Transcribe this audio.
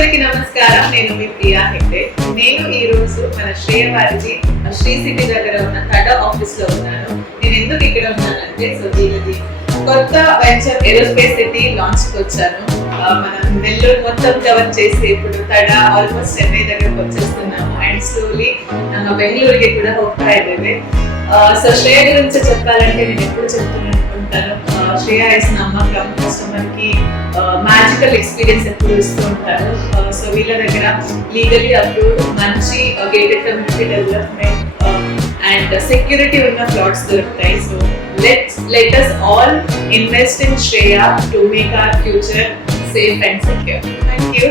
అందరికీ నమస్కారం. నేను మీ ప్రియా హెగ్డే. నేను ఈ రోజు మన శ్రేయ వారిజీ శ్రీ సిటీ దగ్గర ఉన్న తడా ఆఫీస్ లో ఉన్నాను. నేను ఎందుకు ఇక్కడ ఉన్నానంటే దీనిది కొత్త వెంచర్ ఏరోస్పేస్ సిటీ లాంచ్ కి వచ్చాను. మనం నెల్లూరు మొత్తం కవర్ చేసి ఇప్పుడు తడా ఆల్మోస్ట్ చెన్నై దగ్గరకు వచ్చేస్తున్నాము అండ్ స్లోలీ బెంగళూరుకి కూడా ಹೋಗ್ತಾ ಇದ್ದೇವೆ. సో శ్రేయ గురించి చెప్పాలంటే నేను ఎప్పుడు చెప్తున్నాను అనుకుంటాను, శ్రేయ ఇస్ నమ్మకం, కస్టమర్ కి మ్యాజికల్ ఎక్స్పీరియన్స్ ఎప్పుడు ఇస్తూ ఉంటారు. సో వీళ్ళ దగ్గర లీగలీ అప్రూవ్డ్ మంచి gated community development and security ఉన్న ప్లాట్స్ దొరుకుతాయి. So let us all invest in Shreya to make our future safe and secure. Thank you.